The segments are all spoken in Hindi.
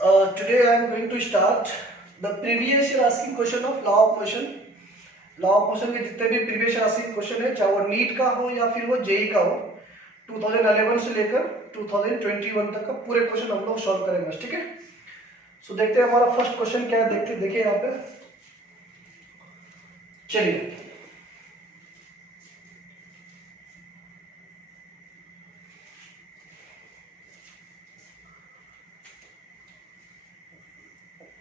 Today I am going to start the previous year asking question of law of motion. Law of motion के जितने भी प्रीवियस ईयर asking क्वेश्चन है, चाहे वो नीट का हो या फिर वो जेई का हो, 2011 से लेकर 2021 तक का पूरे क्वेश्चन हम लोग सॉल्व करेंगे, ठीक है। सो देखते हैं हमारा फर्स्ट क्वेश्चन क्या है, देखिए यहाँ पे। चलिए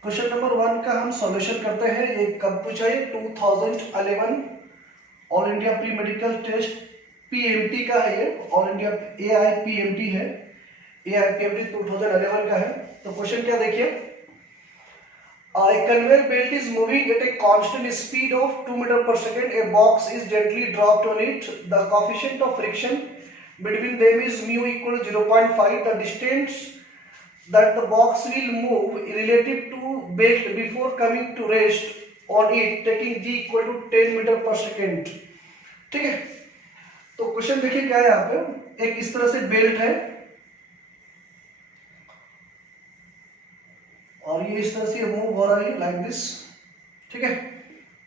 क्वेश्चन नंबर 1 का हम सॉल्यूशन करते हैं। ये कब पूछा है? 2011 all India pre medical test PMT का है। ये ऑल इंडिया एआईपीएमटी है, एआईपीएमटी 2011 का है। तो क्वेश्चन क्या देखिए, a conveyor belt is moving at a constant speed of 2 meter per second. A box is gently dropped on it. The coefficient of friction between them is mu equal to 0.5. The distance that the box will move relative to belt before coming to rest on it, taking g equal to 10 meter per second. ठीक है। तो क्वेश्चन देखिए क्या है यहाँ पे। एक इस तरह से बेल्ट है और ये इस तरह से मूव हो रहा है लाइक दिस, ठीक है।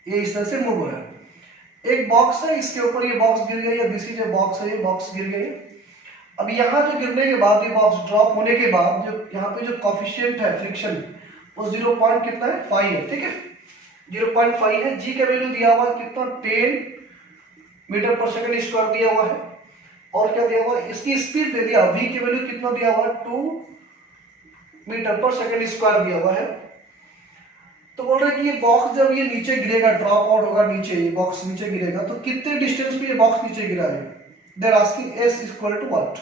ये इस तरह से मूव हो रहा है। एक बॉक्स है, इसके ऊपर ये बॉक्स गिर गया, दिस इज ए बॉक्स है, ये बॉक्स गिर गई। अब यहाँ जो गिरने के बाद, ये बॉक्स ड्रॉप होने के बाद जो यहाँ पे जो कोफिशिएंट है फ्रिक्शन, वो 0 पॉइंट कितना है, 5 है, ठीक है। 0.5 है। जी का वैल्यू दिया हुआ कितना, 10 मीटर पर सेकंड स्क्वायर दिया हुआ है। और क्या दिया हुआ है, इसकी स्पीड दे दिया, वी की वैल्यू कितना दिया हुआ है, 2 मीटर पर सेकंड स्क्वायर दिया हुआ है। तो बोल रहे कि ये बॉक्स जब ये नीचे गिरेगा, ड्रॉप आउट होगा नीचे, ये बॉक्स नीचे गिरेगा, तो कितने डिस्टेंस पे ये बॉक्स नीचे गिरा है। They're asking S equal to what.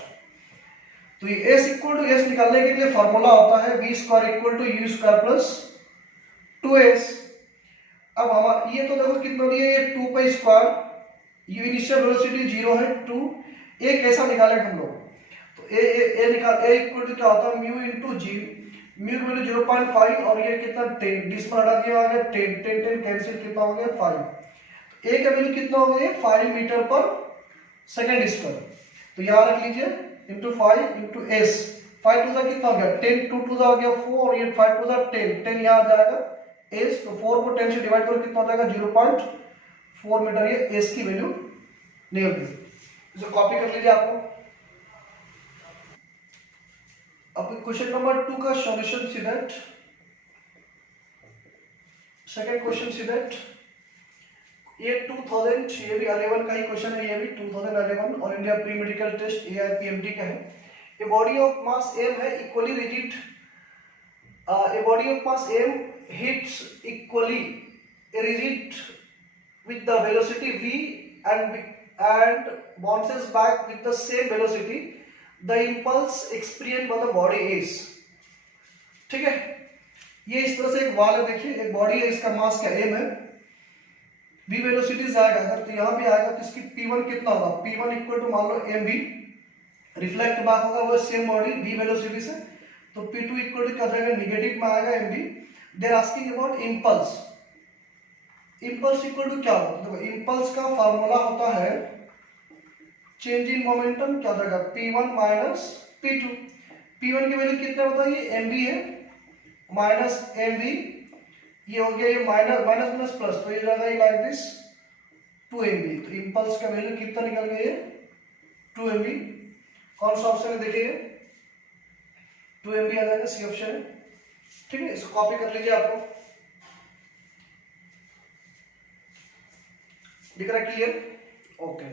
तो ये एस इक्वल टू एस निकालने के लिए फॉर्मूला होता है V square equal to U square plus 2s। अब हमारा ये तो देखो कितना दिया, ये 2 पाई स्क्वायर, ये इनिशियल वेलोसिटी 0 है, 2। ए कैसा निकालेंगे हम लोग, तो ए निकाल, ए इक्वल टू क्या होता है, म्यू इनटू जी। म्यू की वैल्यू 0.5 और ये कितना 10, डिस पर हटा दिया गया 10 10 10 कैंसिल, कितना हो गया 5। ए का वैल्यू कितना हो गया, 5 मीटर पर सेकंड स्क्वायर। तो यहां रख लीजिए इनटू 5 इनटू एस। 5 टू सा कितना हो गया 10, 2 टू सा हो गया 4 और ये 5 टू सा 10, 10 यहां आ जाएगा एस। तो 4 को 10 से डिवाइड करो कितना हो जाएगा 0.4 मीटर, ये एस की वैल्यू निकल गई। इसे कॉपी कर लीजिए आपको। अब क्वेश्चन नंबर 2 का solution see that, second question see that, ये 2000 ये भी 11 का ही क्वेश्चन है। ये भी 2011 all India pre medical test AIPMT का है। A body of mass m है equally rigid, a body of mass m hits equally rigid with the velocity v and bounces back with the same velocity. The impulse experienced by the body is, ठीक है। ये इस तरह से एक बॉल है, देखिए एक बॉडी है, इसका मास क्या m है, v वेलोसिटी जाएगा अगर, तो यहाँ भी आएगा तो इसकी p1 कितना होगा, p1 इक्वल टू मान लो mv, रिफ्लेक्ट बैक होगा वो सेम बॉडी v वेलोसिटी से, तो p2 इक्वल टू क्या जाएगा, निगेटिव में आएगा mv। They're asking about impulse. Impulse equal to क्या होगा, देखो इम्पल्स का फार्मूला होता है चेंज इन मोमेंटम, क्या जाएगा p1 माइनस p2। p1 की वैल्यू कितना होता है, ये mv है, माइनस mv, ये हो गया ये माइनस माइनस प्लस प्लस, तो ये जाएगा लाइक दिस 2mv। तो इम्पल्स का वैल्यू कितना निकल गया, ये 2mv। कौन सा ऑप्शन है देखिए, 2mv आ जाएगा, सी ऑप्शन है, ठीक है। इसको कॉपी कर लीजिए आपको, दिख रहा है क्लियर, ओके,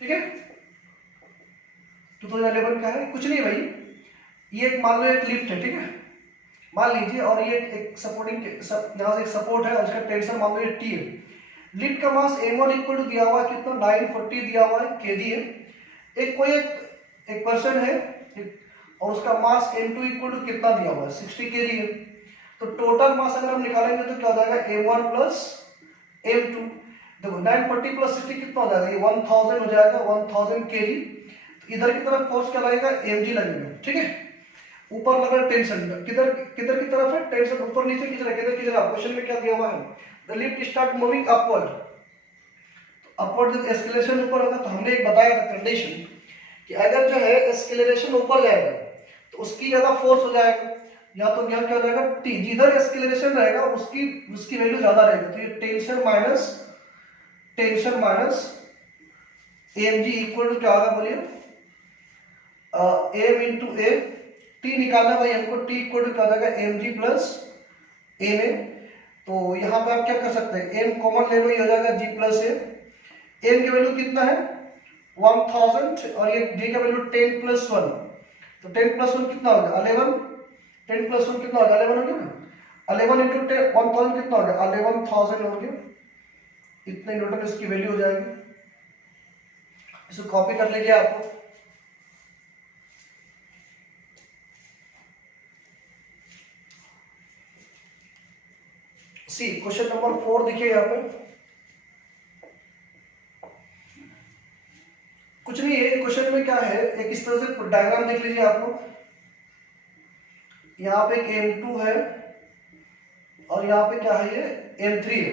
ठीक है। 2011 का है, कुछ नहीं भाई, ये मान लो एक लिफ्ट है, ठीक है, मान लीजिए, और ये एक सपोर्टिंग यहाँ से एक सपोर्ट है और इसका टेंशन मान लो ये टी है। लिफ्ट का मास m1 इक्वल टू दिया हुआ है कितना, 940 दिया हुआ है, kg है। एक कोई एक पर्सन है और उसका मास m2 इक्वल टू कितना दिया हुआ है, 60 kg है। तो टोटल मास अगर हम निकालेंगे तो क्या हो जाएगा, m1 प्लस m2। देखो 940 प्लस 60 कितना हो जाएगा, ये 1000 हो जाएगा, 1000 kg। तो इधर की तरफ फोर्स क्या लगेगा, mg लगेगा, ठीक है। ऊपर लगा टेंशन, किधर किधर की तरफ है टेंशन, ऊपर नीचे खींच रहा है, किधर खींच रहा है, क्वेश्चन में क्या दिया हुआ है, the lift start moving upward. तो अपवर्ड जब एस्केलेशन ऊपर होगा, तो हमने एक बताया था कंडीशन कि अगर जो है एस्केलेशन ऊपर जाएगा तो उसकी ज्यादा फोर्स हो जाएगा, या तो यहाँ क्या हो जाएगा टी, जिधर एक्सीलरेशन रहेगा उसकी वैल्यू ज्यादा रहेगी, तो ये tension minus M G equal to क्या होगा बोलिए, एम इंटू ए, टी निकालना भाई हमको, टी इक्वल टू क्या हो जाएगा M G plus M A. तो यहाँ पे आप क्या कर सकते हैं, एम कॉमन ले लो, ये हो जाएगा जी प्लस ए। एम की वैल्यू कितना है 1000 और ये जी का वैल्यू 10 प्लस 1, तो 10 प्लस 1 कितना होगा 11, 10 प्लस 1 कितना होगा 11 हो गया ना, 11 इंटू 1000 कितना होगा 11000 हो गया, इतने न्यूटन इसकी वैल्यू हो जाएगी। इसको कॉपी कर लीजिए आपको। सी क्वेश्चन नंबर 4 देखिए, यहाँ पे कुछ नहीं है क्वेश्चन में, क्या है एक इस तरह से डायग्राम देख लीजिए आप लोग, यहाँ पे एक M2 है और यहाँ पे क्या है ये M3 है,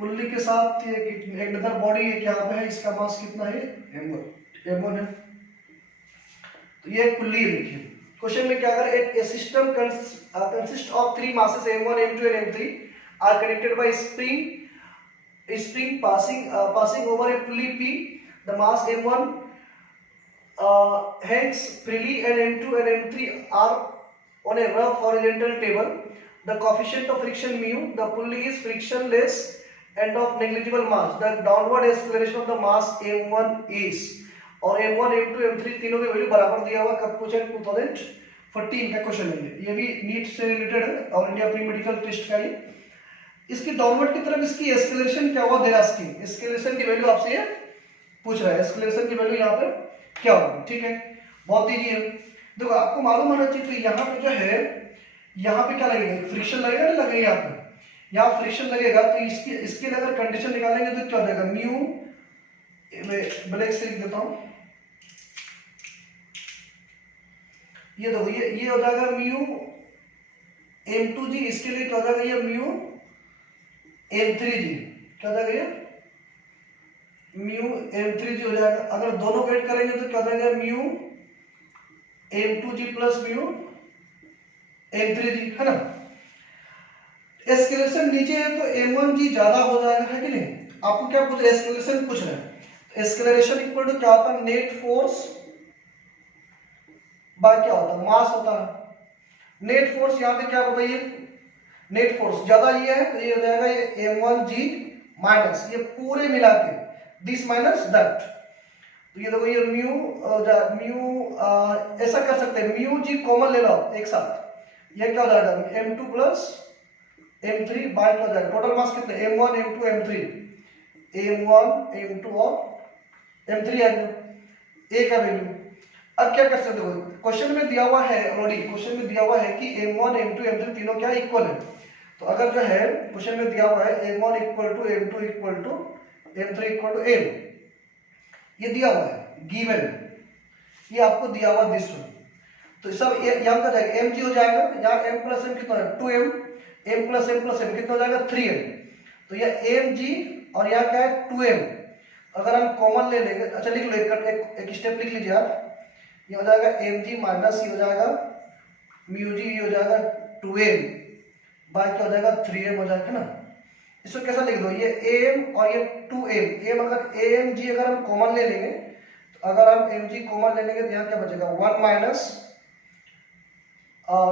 पुल्ली के साथ एक अनदर बॉडी एक यहाँ पे है, इसका मास कितना है M1 है, तो ये एक पुल्ली है। देखिए क्वेश्चन में क्या अगर एक system consist of 3 masses M1 M2 and M3 are connected by spring passing over a pulley P, the mass M1 hangs freely and M2 and M3 are on a rough horizontal table. The coefficient of friction mu, the pulley is frictionless and of negligible mass. The downward acceleration of the mass M1 is, और M1 M2 M3 तीनों की वैल्यू बराबर दिया हुआ, कब पूछा 2014 का क्वेश्चन है, ये भी नीट से रिलेटेड है और इंडिया प्री मेडिकल टेस्ट का ये। इसकी डाउनवर्ड की तरफ इसकी एस्केलेशन क्या हुआ दे रहा है, एस्केलेशन की वैल्यू आपसे ये पूछ रहा है, एस्केलेशन की वैल्यू यहाँ पे क्या होगी, ठीक है बहुत इजी है। देखो आपको मालूम होना चाहिए, तो यहाँ पे जो है यहाँ पे क्या लगेगा फ्रिक्शन लगेगा ना, लगेगा यहाँ पे, यहाँ फ्रिक्शन लगेगा, तो इसके अगर कंडीशन निकालेंगे तो क्या हो जाएगा म्यू, ब्लैक से लिख देता हूँ, ये देखो ये हो जाएगा म्यू M2 जी, इसके लिए क्या हो जाएगा ये म्यू M3 जी, क्या हो जाएगा ये म्यू M3 जी हो जाएगा। अगर दोनों को ऐड करेंगे तो क्या हो जाएगा म्यू M2 जी प्लस म्यू M3 जी, है ना। एस्केलेशन नीचे है तो M1 जी ज्यादा हो जाएगा, है कि नहीं। आपको क्या पूछ रहे हैं, एस्केलेशन पूछ रहे हैं, एस्केलेशन इक्वल टू क्या होता है नेट फोर्स बाय क्या होता है मास होता है। नेट फोर्स यहाँ पे क्या बताइए, नेट फोर्स ज्यादा ये है तो ये हो जाएगा ये M1 जी माइनस ये पूरे मिला के दिस माइनस दैट, तो ये देखो ये ऐसा कर सकते हैं म्यू जी कॉमन ले लो एक साथ, ये क्या हो जाएगा M2 प्लस M3 बाय क्या हो जाएगा, टोटल मास कितने M1 M2 M3, M1 M2 और M3 आ गया ए का वैल्यू। अब क्या कर सकते हो, क्वेश्चन में दिया हुआ है ऑलरेडी, क्वेश्चन में दिया हुआ है कि M1 M2 M3 तीनों क्या इक्वल है, तो अगर जो है क्वेश्चन में दिया हुआ है M1 equal to M2 equal to M3 equal to M, ये दिया हुआ है गिवन, ये आपको दिया हुआ दिस वन, तो सब यहाँ का जाएगा M जी हो जाएगा, यहाँ M प्लस M कितना है 2M, M प्लस M कितना हो जाएगा 3M, तो यह M जी और यहाँ क्या है 2M, अगर हम कॉमन ले लेंगे, अच्छा लिख लो एक स्टेप लिख लीजिए आप, ये हो जाएगा एम जी माइनस ये हो जाएगा म्यू जी, ये हो जाएगा 2m बाय क्या हो जाएगा 3m हो जाएगा ना। इसको कैसा लिख दो, ये am और ये 2m, m अगर am जी अगर हम कॉमन ले लेंगे, तो अगर हम m जी कॉमन ले लेंगे तो यहाँ क्या बचेगा 1 माइनस और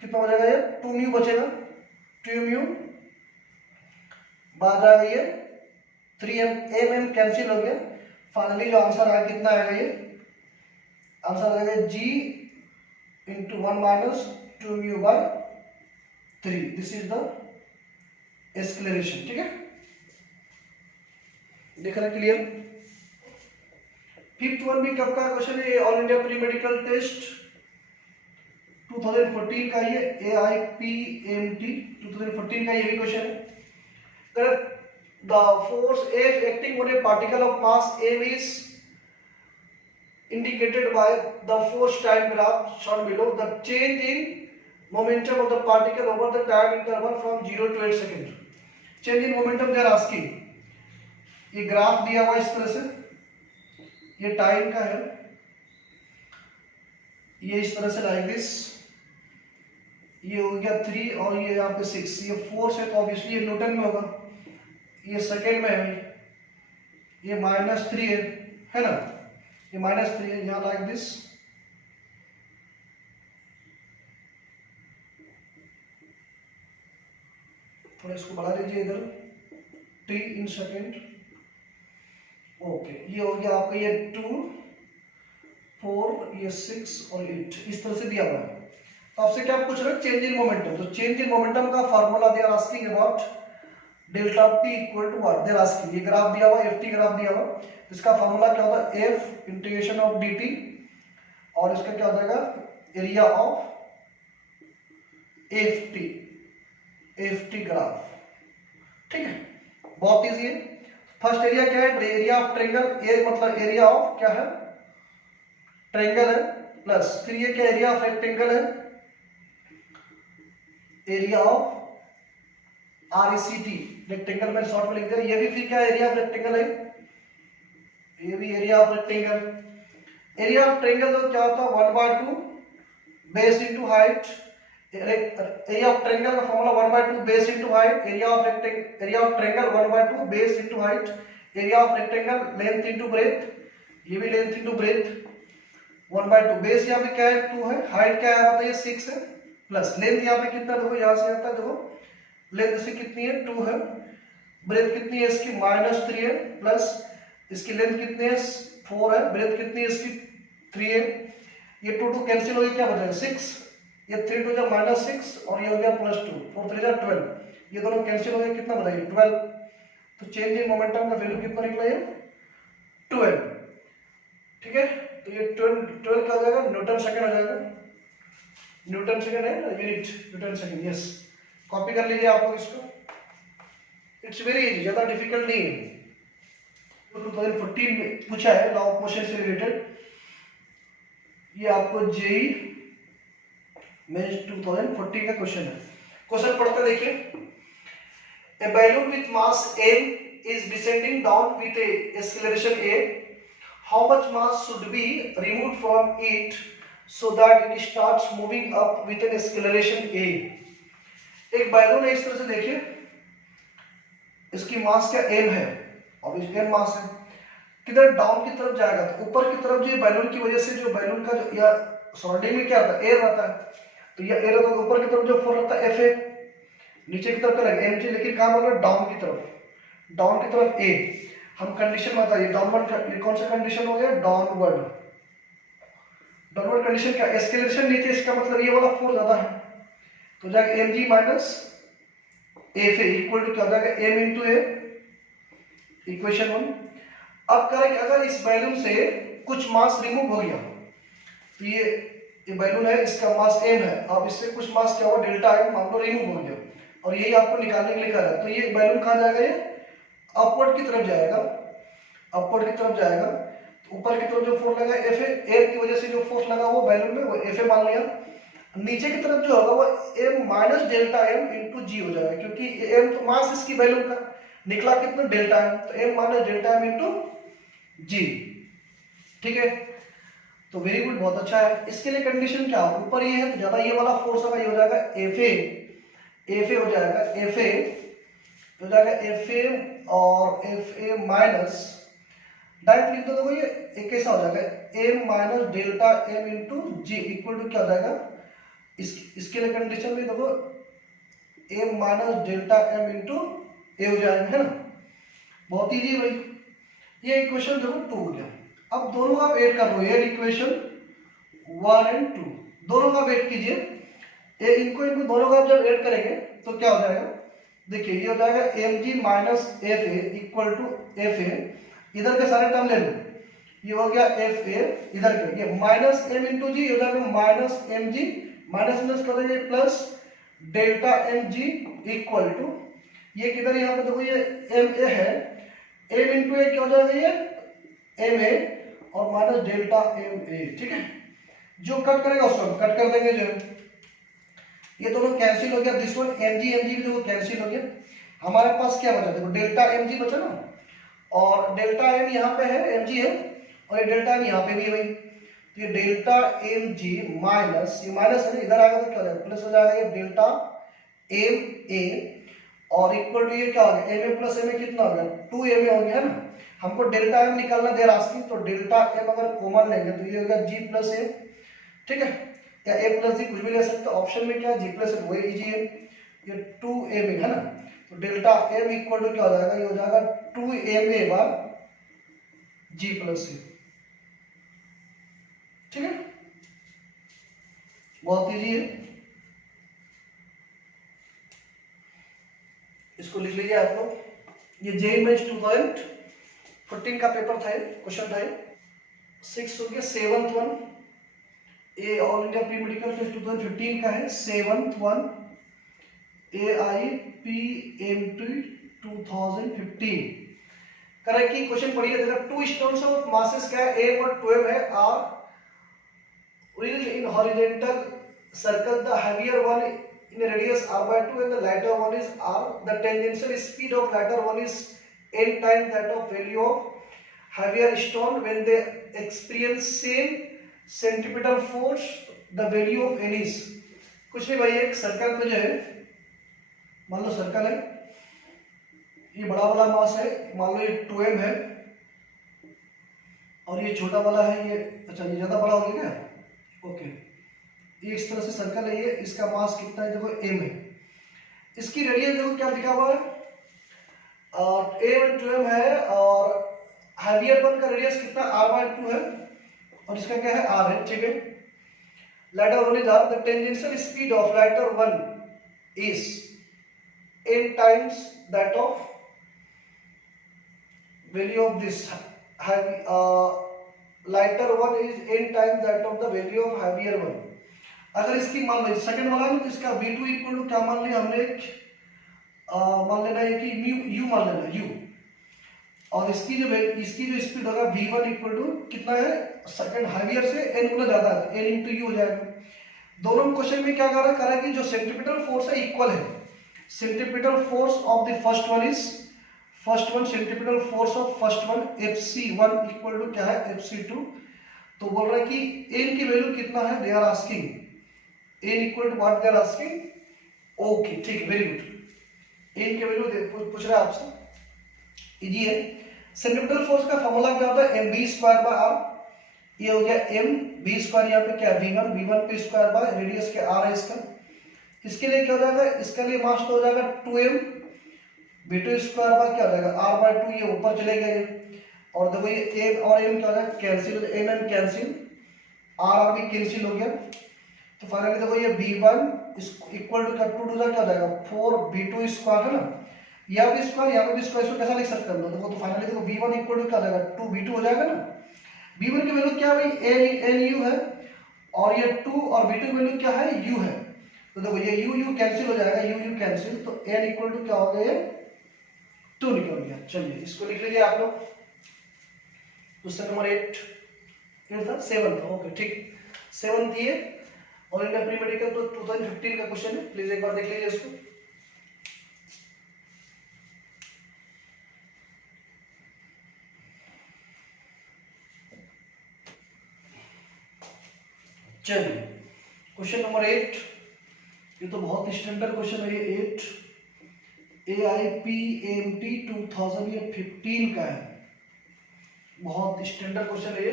कितना हो जाएगा ये 2 म्यू बचेगा, 2 म्यू बाद जाएगा ये 3m, m कैंसिल हो गया, फाइनली जो आंसर आया कितना आएगा, ये आंसर आएगा g into 1 minus 2 mu by 3, this is the acceleration, ठीक है देख रहे क्लियर। फिफ्थ वन भी कब का क्वेश्चन है, all India pre medical test 2014 का, ये AIPMT 2014 का ये भी क्वेश्चन है। The force F acting on a particle of mass m is indicated by the force time graph shown below. The change in momentum of the particle over the time interval from 0 to 8 seconds. Change in momentum they are asking. ये ग्राफ दिया हुआ इस तरह से, ये टाइम का है, ये इस तरह से लाइक दिस, ये हो गया 3 और ये यहाँ पे 6, ये फोर्स है तो ऑब्वियसली ये न्यूटन में होगा, ये सेकेंड में है भाई, ये -3 है ना, ये -3 है, यहाँ लाइक दिस, थोड़ा इसको बढ़ा लीजिए इधर, t इन सेकेंड। ओके, ये हो गया आपका ये 2, 4, ये 6 और 8, इस तरह से दिया हुआ है। तो आपसे क्या पूछ रहे हैं, चेंज इन मोमेंटम। तो चेंज इन मोमेंटम का formula they are asking about delta p equal to what, they are asking, ये ग्राफ दिया हुआ, ft ग्राफ दिया हुआ, इसका फार्मूला क्या होता है, f इंटीग्रेशन ऑफ dt, और इसका क्या हो जाएगा, एरिया ऑफ ft ग्राफ। ठीक है, बहुत इजी है। फर्स्ट एरिया क्या है, एरिया ऑफ ट्रायंगल, ए मतलब एरिया ऑफ क्या है, ट्रायंगल है, प्लस फिर ये क्या एरिया ऑफ रेक्टेंगल है, एरिया ऑफ RECT, रेक्टेंगल में शॉर्ट में लिख दिया, ये भी फिर क्या एरिया ऑफ रेक्टेंगल है, ये भी area of rectangle. Area of triangle तो क्या होता है, 1/2 base into height, area of triangle का formula 1/2 base into height, area of triangle 1/2 base into height, area of rectangle length into breadth, ये भी लेंथ इनटू ब्रेथ, 1/2 बेस यहाँ पे क्या है 2 है, हाइट क्या है बताइए 6 है, प्लस लेंथ यहाँ पे कितना, देखो यहाँ से आता है, देखो लेंथ से कितनी है 2 है, ब्रेथ कितनी है इसकी -3 है, प्लस इसकी लेंथ कितनी है 4 है, ब्रेथ कितनी है इसकी 3 है, ये 2 2 कैंसिल हो गया, क्या बचेगा 6, ये 3 2 -6 और ये हो गया +2, 4 3 12, ये दोनों कैंसिल हो गया, कितना बताइए 12। तो चेंज इन मोमेंटम का वैल्यू कितना निकला ये 12। ठीक है, तो ये 12 क्या हो जाएगा, न्यूटन सेकंड हो जाएगा, न्यूटन सेकंड है unit, Newton second, yes. Copy कर लीजिए आप लोग इसको, इट्स वेरी इजी, ज्यादा डिफिकल्ट नहीं है। 2014 में पूछा है लॉ ऑफ मोशन से रिलेटेड, ये आपको जेई में 2014 का क्वेश्चन है। क्वेश्चन पढ़ते देखिए, a balloon with mass m is descending down with a acceleration a, how much mass should be removed from it so that it starts moving up with an acceleration a। एक बैलून है इस तरह से देखिए, इसकी मास क्या m है, और इस m मास है, किधर डाउन की तरफ जाएगा, तो ऊपर की तरफ जो बैलून की वजह से जो बैलून का जो या सराउंडिंग में क्या होता है एयर रहता है, तो ये एयर रहता है, ऊपर की तरफ जो फोर्स रहता है F है, नीचे की तरफ क्या mg, लेकिन कहाँ बोल रहा है डाउन की तरफ, डाउन की तरफ a। हम कंडीशन बताइए डाउनवर्ड, कौन सा कंडीशन हो गया, डाउनवर्ड, डाउनवर्ड कंडीशन क्या, एस्केलेशन नीचे, इसका मतलब ये वाला फोर्स ज्यादा है, तो जाएगा mg minus fa equal to क्या जाएगा m इंटू a, इक्वेशन 1। अब करेंगे, अगर इस बैलून से कुछ मास रिमूव हो गया, तो ये बैलून है, इसका मास m है, अब इससे कुछ मास क्या होगा डेल्टा m मान लो रिमूव हो गया, और यही आपको निकालने के लिए कह रहा है, तो ये बैलून कहाँ जाएगा, ये अपवर्ड की तरफ जाएगा, अपवर्ड की तरफ जाएगा, तो ऊपर की तरफ जो फोर्स लगा F है, एयर की वजह से जो फोर्स लगा वो बैलून में वो F है मान लिया, नीचे की तरफ जो होगा वो m minus delta m into g हो जाएगा, क्योंकि m तो मास इसकी बैलून का निकला कितना डेल्टा m, तो m minus delta m into g. ठीक है, तो वेरी गुड, बहुत अच्छा है। इसके लिए कंडीशन क्या हो, ऊपर ये है तो ज्यादा ये वाला फोर्स होगा, ये हो जाएगा fa हो जाएगा, fa हो जाएगा fa और fa माइनस, डायरेक्ट लिख दो, देखो ये कैसा हो जाएगा m minus delta m into g equal to क्या हो जाएगा, इसके लिए कंडीशन में देखो m minus delta m into a हो जाएगा, है ना, बहुत इजी भाई। ये इक्वेशन देखो 2 हो गया। अब दोनों का ऐड कर लो, ये इक्वेशन 1 और 2 दोनों का ऐड कीजिए, ये इनको दोनों का जब ऐड करेंगे तो क्या हो जाएगा, देखिए ये हो जाएगा mg minus fa equal to fa, इधर के सारे टर्म ले लो, ये हो गया fa, इधर के ये माइनस m इंटू जी हो जाएगा माइनस mg, माइनस माइनस कर देंगे plus delta mg equal to, ये किधर यहाँ पे देखो ये ma है, m इंटू ए क्या हो जाएगा ये ma और माइनस डेल्टा ma। ठीक है, जो कट करेगा उसको कट कर देंगे, जो ये दोनों कैंसिल हो गया, दिस वन mg mg भी देखो कैंसिल हो गया, हमारे पास क्या बचा, देखो डेल्टा mg बचा ना, और डेल्टा m यहाँ पे है mg है, और ये डेल्टा m यहाँ पे भी है भाई, तो ये डेल्टा एम जी माइनस, ये माइनस है इधर आएगा तो क्या हो जाएगा प्लस हो जाएगा, ये डेल्टा एम ए और इक्वल टू ये क्या हो गया M A plus M A कितना हो गया 2 एम ए हो गया है ना। हमको डेल्टा एम निकालना दे रहा है, तो डेल्टा एम अगर कॉमन लेंगे तो ये होगा जी प्लस ए, ठीक है, या ए प्लस जी कुछ भी ले सकते हो। ऑप्शन में क्या है जी प्लस ए, वही जी है, ये 2 एम ए है ना, तो डेल्टा एम इक्वल टू क्या हो जाएगा, ये हो जाएगा 2 M A bar ji plus ए, ठीक है, बहुत इजी है। इसको लिख लीजिए आप लोग, ये जेईई मेंस 2014 का पेपर था, क्वेश्चन था 6 हो गया। 7th वन, ये all India pre medical test 2015 का है। 7th वन AIPMT 2015 करेक्ट की क्वेश्चन पढ़िए जरा। 2 stones ऑफ मासेस क्या है, 8 और 12 है, are wheeled in horizontal circle, the heavier one in radius r/2 and the lighter one is r. The tangential speed of lighter one is n times that of value of heavier stone when they experience same centripetal force. The value of n is, कुछ नहीं भाई, एक सर्कल पे जो है, मान लो सर्कल है, ये बड़ा वाला मास है, मान लो ये 2m है और ये छोटा वाला है, ये अच्छा ये ज्यादा बड़ा हो गया क्या, ओके, ये इस तरह से सर्कल है, ये इसका मास कितना है देखो m है, इसकी रेडियस देखो क्या लिखा हुआ है m 2m है और हैवियर वन का रेडियस कितना r/2 है और इसका क्या है r है, ठीक है। Lighter one is r, the tangential speed of lighter one is n times that of value of this lighter one is n times that of the value of heavier one. अगर इसकी मान लो सेकंड वाला है तो इसका v2 इक्वल टू क्या मान लिया हमने, मान लेना है कि म्यू u मान लेना u, और इसकी जो स्पीड होगा v1 इक्वल टू कितना है, सेकंड हैवियर से n गुना ज्यादा है, n इंटू u हो जाएगा। दोनों क्वेश्चन में क्या कर रहा है कि जो सेंट्रीपिटल फोर्स है इक्वल है, centripetal force of the first one centripetal force of first one Fc1 equal to क्या है Fc2, तो बोल रहा है कि n की वैल्यू कितना है, they are asking n equal to what they are asking, okay ठीक, वेरी गुड, n की वैल्यू पूछ रहा है आपसे, इजी है। सेंट्रीपिटल फोर्स का फॉर्मूला क्या होता है mv²r, ये हो गया mv², यहाँ पे क्या v1 पे स्क्वायर बाय रेडियस के r है इसका, इसके लिए क्या हो जाएगा, इसके लिए मास तो हो जाएगा 2m, v2 स्क्वायर बाय क्या हो जाएगा r/2, ये ऊपर चले गए और देखो ये m और m क्या हो जाएगा कैंसिल, m कैंसिल, r भी कैंसिल हो गया, तो फाइनली देखो ये v1 इक्वल टू क्या 2 टू क्या हो जाएगा 4 v2 स्क्वायर है ना, यहाँ भी स्क्वायर यहाँ पे भी स्क्वायर, इसको कैसा लिख सकते हैं हम लोग, देखो तो फाइनली देखो v1 इक्वल टू क्या हो जाएगा 2 v2 हो जाएगा ना। v1 की वैल्यू क्या है भाई nu है और ये 2 और v2 की वैल्यू क्या है u है, तो देखो ये u कैंसिल हो जाएगा, u कैंसिल, तो n इक्वल टू क्या हो गया 2 निकल गया। चलिए इसको लिख लीजिए आप लोग, क्वेश्चन नंबर 8 था 7 था, ओके ठीक, 7 ये ऑल इंडिया प्री मेडिकल तो 2015 का क्वेश्चन है, प्लीज एक बार देख लीजिए इसको। चलिए क्वेश्चन नंबर 8, ये तो बहुत स्टैंडर्ड क्वेश्चन है, ये 8 AIPMT 2015 का है, बहुत स्टैंडर्ड क्वेश्चन है ये।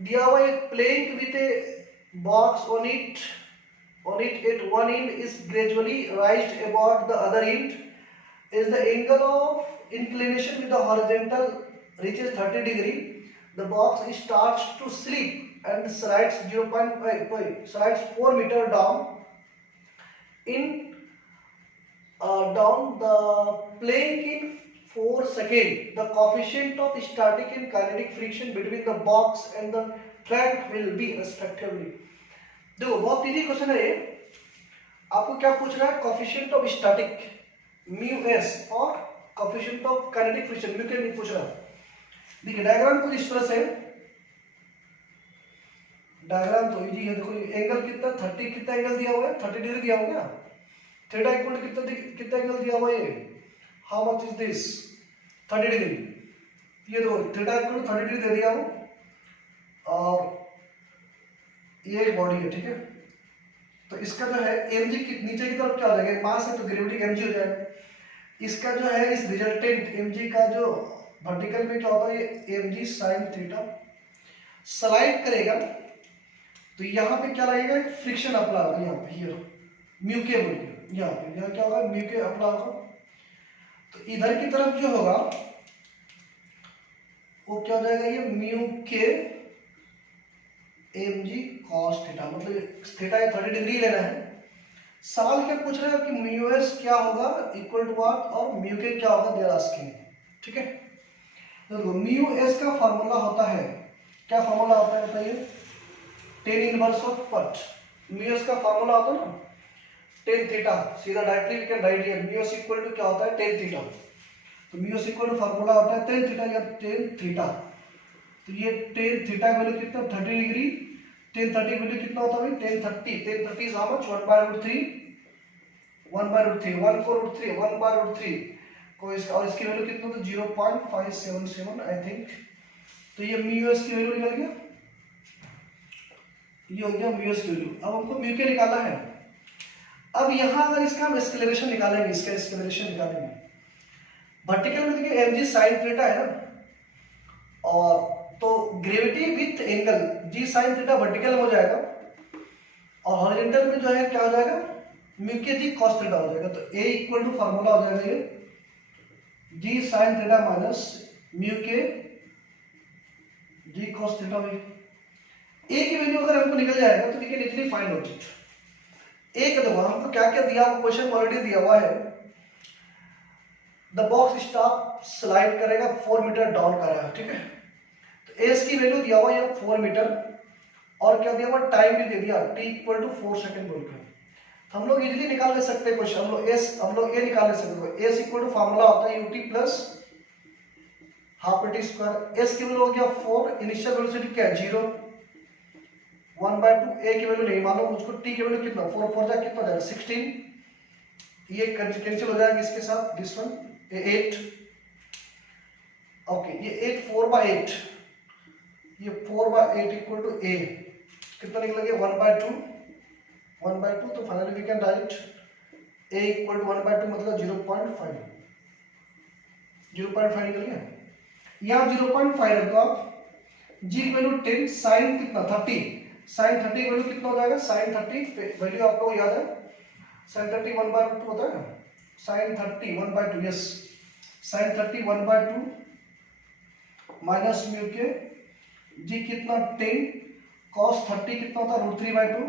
दिया हुआ एक playing with a box on it at one end is gradually raised above the other end, as the angle of inclination with the horizontal reaches 30 degree, the box starts to slip and slides 4 meter down the plank in 4 seconds. The coefficient of static and kinetic friction between the box and the track will be respectively. देखो बहुत इजी क्वेश्चन है ये, आपको क्या पूछ रहा है, coefficient of static mu s और coefficient of kinetic friction mu के नहीं पूछ रहा। देखिए डायग्राम कुछ इस तरह से, डायग्राम तो इजी है, देखो एंगल कितना 30, कितना एंगल दिया हुआ है 30 डिग्री दिया हुआ है, थीटा इक्वल टू कितना एंगल दिया हुआ है, how much is this 30 degree, ये देखो थीटा इक्वल टू 30 डिग्री दे दिया हो और ये एक बॉडी है, ठीक है। तो इसका जो है mg नीचे की तरफ क्या हो जाएगा, मास है तो ग्रेविटी mg हो जाएगा। इसका जो है इस रिजल्टेंट mg का जो वर्टिकल में क्या होता है, ये mg sin थीटा स्लाइड करेगा तो यहाँ पे क्या लगेगा, फ्रिक्शन अप्लाई होगा यहाँ पे, हियर म्यू के बोल के, यहाँ पे यहाँ क्या होगा, म्यू के अप्लाई होगा। तो इधर की तरफ जो होगा वो क्या हो जाएगा, ये म्यू के mg cos थीटा, मतलब थीटा 30 डिग्री लेना है। सवाल क्या पूछ रहे हो कि म्यू एस क्या होगा इक्वल टू व्हाट और म्यू के क्या होगा, दे आर आस्किंग, ठीक है। तो म्यू एस का फार्मूला होता है, क्या फार्मूला होता है बताइए, tan inverse of what, mu S का फार्मूला होता है ना टेन थीटा, सीधा directly we can write here mu S equal to क्या होता है, टेन थीटा। तो mu S equal to formula होता है टेन थीटा या टेन थीटा। तो ये टेन थीटा का वैल्यू कितना, 30 डिग्री, टेन 30 वैल्यू कितना होता है, टेन 30 इज हाउ मच, 1/√3, 1/√3, 1/√3, 1/√3 को इसका, और इसकी वैल्यू कितना तो 0.577 आई थिंक। तो ये म्यू एस की वैल्यू निकल गया, ये हो गया म्यू एस की वैल्यू। अब हमको म्यू के निकालना है। अब यहाँ अगर इसका हम एक्सेलरेशन निकालेंगे, इसका एक्सेलरेशन निकालेंगे, वर्टिकल में देखिए mg sin थीटा है ना, और तो gravity with angle g sin theta vertical में हो जाएगा, और हॉरिजॉन्टल में जो है क्या हो जाएगा, म्यू के जी cos थीटा हो जाएगा। तो a इक्वल टू फार्मूला हो जाएगा ये g sin theta minus mu K g cos theta में। a की वैल्यू अगर हमको निकल जाएगा तो we can easily find out it. a का देखो हमको क्या क्या दिया हुआ, क्वेश्चन ऑलरेडी दिया हुआ है, द बॉक्स स्टॉप स्लाइड करेगा 4 मीटर डाउन करेगा, ठीक है। तो एस की वैल्यू दिया हुआ है 4 मीटर, और क्या दिया हुआ, टाइम भी दे दिया t इक्वल टू 4 सेकंड बोलकर। तो हम लोग इजीली निकाल ले सकते हैं क्वेश्चन, हम लोग ए निकाल ले सकते हैं। एस इक्वल टू फार्मूला होता है ut plus half T square. S की वैल्यू हो गया 4, इनिशियल वेलोसिटी क्या है 0, 1/2, ए की वैल्यू नहीं मालूम मुझको, टी की वैल्यू कितना, 4 4 जा कितना जाएगा 16, ये कैंसिल हो जाएगा इसके साथ, दिस वन 8, ओके ये 8 4/8, ये 4/8 इक्वल टू ए कितना निकलेगा 1/2, 1/2। तो finally we can write a equal to 1/2 मतलब 0.5, 0.5 निकल गया। यहाँ 0.5 रखो आप, g की वैल्यू 10, साइन कितना 30, साइन 30 की वैल्यू कितना हो जाएगा, साइन 30 वैल्यू आपको याद है, साइन 30 1/2 होता है, sine 30 1/2, yes sine 30 1/2 minus mu K G कितना 10, cos 30 कितना होता है √3/2,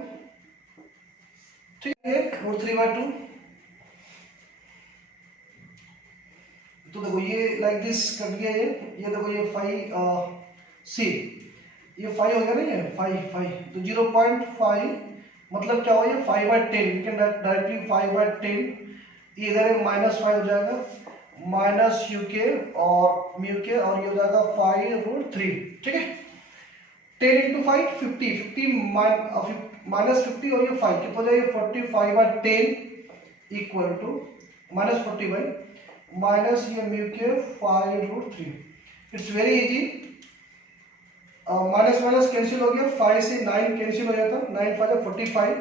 ठीक है √3/2। तो देखो ये लाइक दिस कर दिया, ये देखो ये 5 सी, ये 5 हो गया ना, ये 5 तो 0.5 मतलब क्या हुआ, ये 5/10, यू कैन डायरेक्टली 5/10, इधर -5 हो जाएगा, माइनस यू के और म्यू के, और ये हो जाएगा 5√3, ठीक है। 10 × 5 50, 50 माइनस 50 और ये 5 कितना हो जाएगा 45/10 इक्वल टू -40 माइनस ये म्यू के 5√3। It's very easy, minus minus cancel हो गया, 5 से 9 कैंसिल हो जाता, 9 5 45।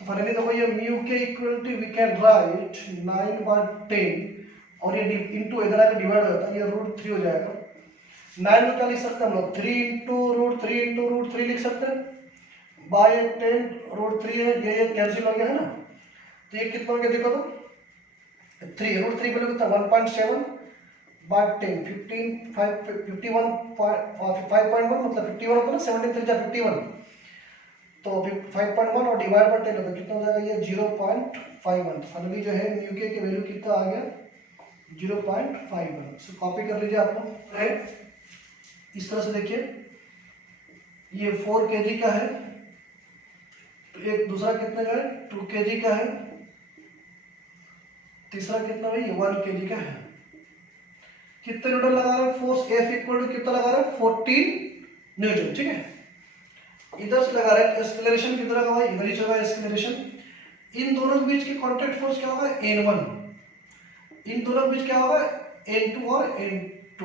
तो फाइनली देखो ये mu K equal to we can write 9/10, और ये इंटू इधर आकर डिवाइड हो जाता है, ये √3 हो जाएगा। 9 में क्या लिख सकते हैं हम लोग, 3 × √3 लिख सकते हैं, बाय 10 √3 है, ये कैंसिल हो गया है ना। तो ये कितना हो गया देखो तो 3 √3 वैल्यू कितना 1.7/10, 5.1 मतलब 51 होता है ना, 17 3 जा 51, तो 5.1 और डिवाइड बाय 10 होता है, कितना हो जाएगा ये 0.51। फाइनली जो है म्यू के वैल्यू कितना आ गया 0.51। सो कॉपी कर लीजिए आप लोग, है इस तरह से देखिए, ये 4 kg का है, एक दूसरा कितने का है 2 kg का है, तीसरा कितना भाई 1 kg का है। कितने न्यूटन लगा रहा है, फोर्स F इक्वल टू कितना लगा रहा है 14 न्यूटन, ठीक है। इधर से लगा रहा है, एक्सेलरेशन कितना लगा हुआ है, इधर ही चल रहा है एक्सेलरेशन। इन दोनों के बीच की कांटेक्ट फोर्स क्या होगा N1, इन दोनों के बीच क्या होगा N2 और N2।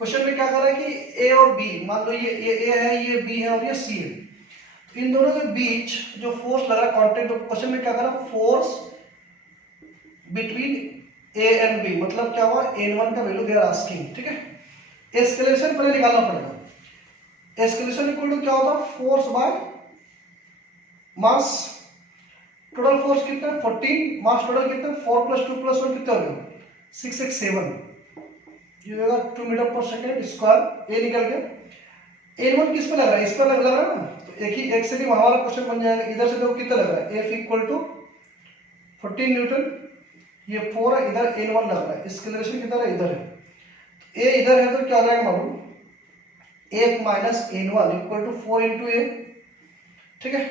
क्वेश्चन में क्या कर रहा है कि A और B, मान लो ये A है, ये B है और ये C है। इन दोनों के बीच जो फोर्स लग रहा है कांस्टेंट, तो क्वेश्चन में क्या करा, force between A and B, मतलब क्या हुआ, N1 का वैल्यू दे आर आस्किंग, ठीक है। एस्केलेशन पहले निकालना पड़ेगा। एस्केलेशन इक्वल टू क्या होता है, force by mass. Total force कितना है 14, मास टोटल कितना है 4 + 2 + 1 कितना हो गया 6 6 7, ये होगा 2 मीटर पर सेकेंड स्क्वायर। ए निकल गया। N1 किस पे लग रहा है, इस पर लग रहा है ना, तो एक से भी हमारा क्वेश्चन बन जाएगा। इधर से देखो कितना लग रहा है, F इक्वल टू 14 न्यूटन, ये 4 है, इधर N1 लग रहा है, एक्सेलरेशन किधर है, इधर है। A इधर है तो क्या आ जाएगा मालूम, F minus N1 equal to 4 into a, ठीक है।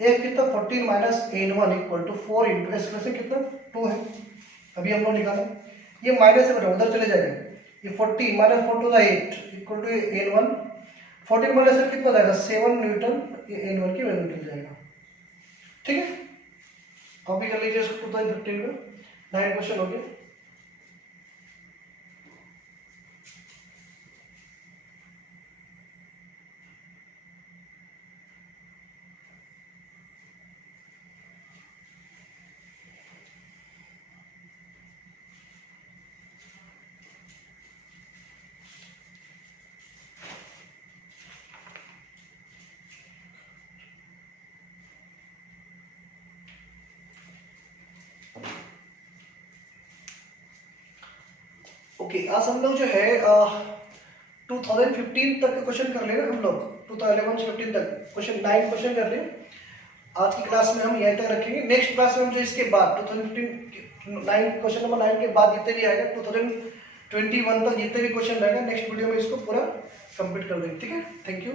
F कितना 14 minus N1 equal to 4 into acceleration कितना 2 है, अभी हम लोग निकाले। ये माइनस से बटा उधर चले जाएगा, ये 14 minus 4 to 8 equal to N1, 14 minus से कितना जाएगा 7 न्यूटन, ये N1 की वैल्यू निकल जाएगा, ठीक है। कॉपी कर लीजिए इसको 2015 का 9 क्वेश्चन हो गया। ओके, आज हम लोग जो है 2015 तक के क्वेश्चन कर ले रहे हम लोग, 2011 से 15 तक क्वेश्चन 9 क्वेश्चन कर रहे हैं। आज की क्लास में हम यहीं तक रखेंगे। नेक्स्ट क्लास में हम जो इसके बाद 2015 9 क्वेश्चन नंबर 9 के बाद जितने भी आएगा 2021 तक जितने भी क्वेश्चन रहेगा नेक्स्ट वीडियो में इसको पूरा कंप्लीट कर देंगे, ठीक है। Thank you.